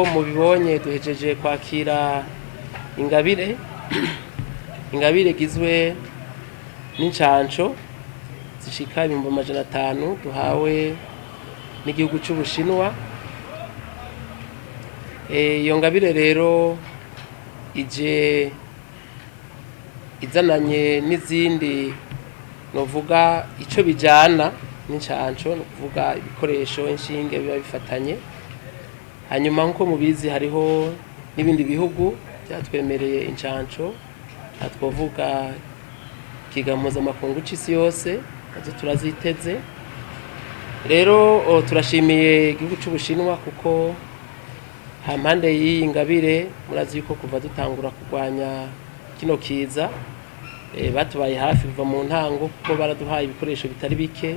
nk'uko mubibonye duhejeje kwakira ingabire ingabire igizwe n'incanco zishika 500 duhawe n'igihugu c'Ubushinwa. Iyo ngabire rero ije izananye n'izindi novuga ico bijana n'incanco, no kuvuga ibikoresho inshinge biba bifatanye. Hanyuma nko mubizi hariho n'ibindi bihugu byatwemereye incanco, twovuga kigamuza makungu c'isi yose nazo turaziteze. Rero turashimiye igihugu c'Ubushinwa kuko hampande y'iyi ngabire murazi yuko kuva dutangura kurwanya kino kiza batubaye hafi kuva mu ntango, kuko baraduhaye ibikoresho bitari bike,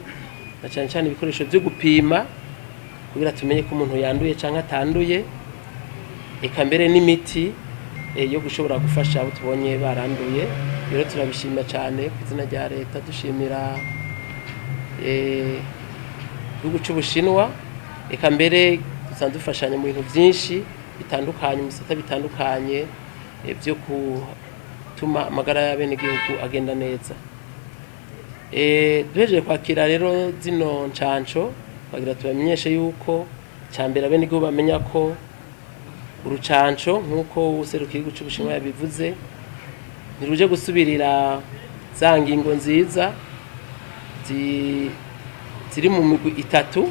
na cyane cyane ibikoresho byo gupima kugira tumenye ko umuntu yanduye canke atanduye, eka mbere n'imiti yo gushobora gufasha abo tubonye baranduye. Rero turabishimira cyane ku izina rya leta, dushimira igihugu c'Ubushinwa, eka mbere dusanzwe dufashanya mu bintu byinshi bitandukanye, mu bisata bitandukanye byo gutuma amagara y'abenegihugu agenda neza. Duhejeje kwakira rero zino ncanco, bagira tubamenyeshe yuko cyambere abenegihugu bamenya ko urucanco nk'uko userukira igihugu c'Ubushinwa yabivuze ntiruje gusubirira za ngingo nziza ziri mu migwi itatu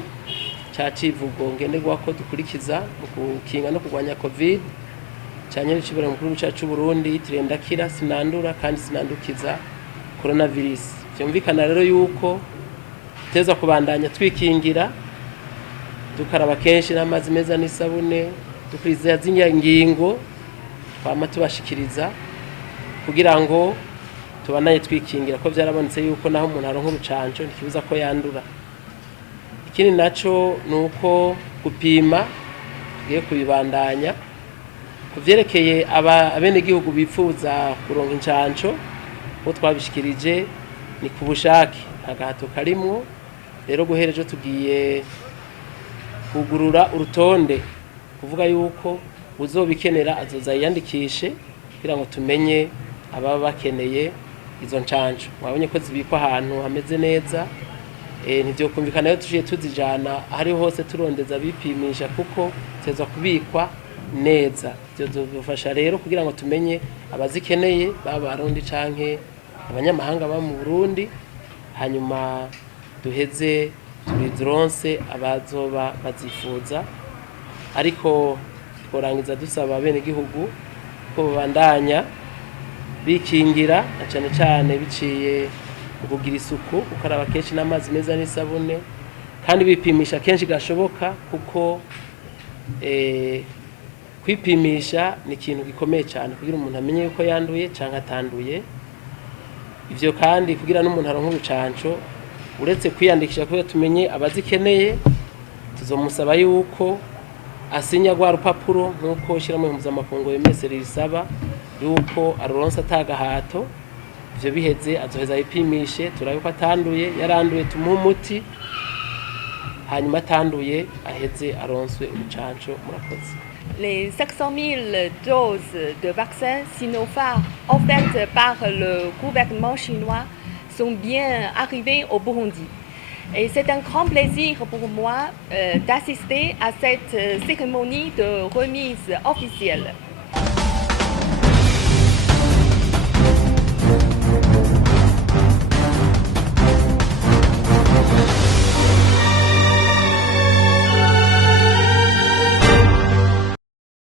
ca civugo ngenderwa ko dukurikiza mu gukinga no kurwanya covid, cyane n'icibera mu gihugu cyacu Burundi, tirendakira, sinandura kandi sinandukiza coronavirus. Vyumvikana rero yuko teza kubandanya twikingira, dukaraba kenshi n'amazi meza n'isabune, dukuriza zinyangingo twama tubashikiriza kugira ngo tubanaye twikingira, ko byarabonetse yuko naho umuntu aronka urucanco ntikibuza ko yandura. Ikindi naco nuko gupima tugiye kubibandanya kuvyerekeye abenegihugu bifuza kuronka incanco, ko twabishikirije ni ku bushake, agahato karimwo. Rero guherejo tugiye kugurura urutonde kuvuga yuko uzobikenera azoza yiyandikishe kugira ngo tumenye ababa bakeneye izo ncanco. Mwabonye ko zibikwa ahantu hameze neza, ntivyo kumvikana yo tugiye tuzijana hari hose turondeza bipimisha, kuko teza kubikwa neza. Byo zofasha rero kugira ngo tumenye abazikeneye baba Barundi canke abanyamahanga ba mu Burundi, hanyuma duheze tubizironse abazoba bazifuza. Ariko tworangiza dusaba bene gihugu ko babandanya bikingira, na cyane cyane biciye mu kugira isuku, gukaraba kenshi n'amazi meza n'isabune, kandi bipimisha kenshi gashoboka, kuko kwipimisha ni ikintu gikomeye cyane kugira umuntu amenye yuko yanduye canke atanduye. Ivyo kandi kugira n'umuntu aronka urucanco, uretse kwiyandikisha kugira tumenye abazikeneye, tuzomusaba yuko asinya rwa rupapuro nk'uko shiramo mpuzamakungu OMS risaba yuko aruronsa atagahato. Ivyo biheze azoheza yipimishe, turabe ko atanduye, yaranduye tumuhe umuti, hanyuma atanduye aheze aronswe urucanco. Murakoze. Les 500 000 doses de vaccins Sinopharm offertes par le gouvernement chinois sont bien arrivées au Burundi. Et c'est un grand plaisir pour moi d'assister à cette cérémonie de remise officielle.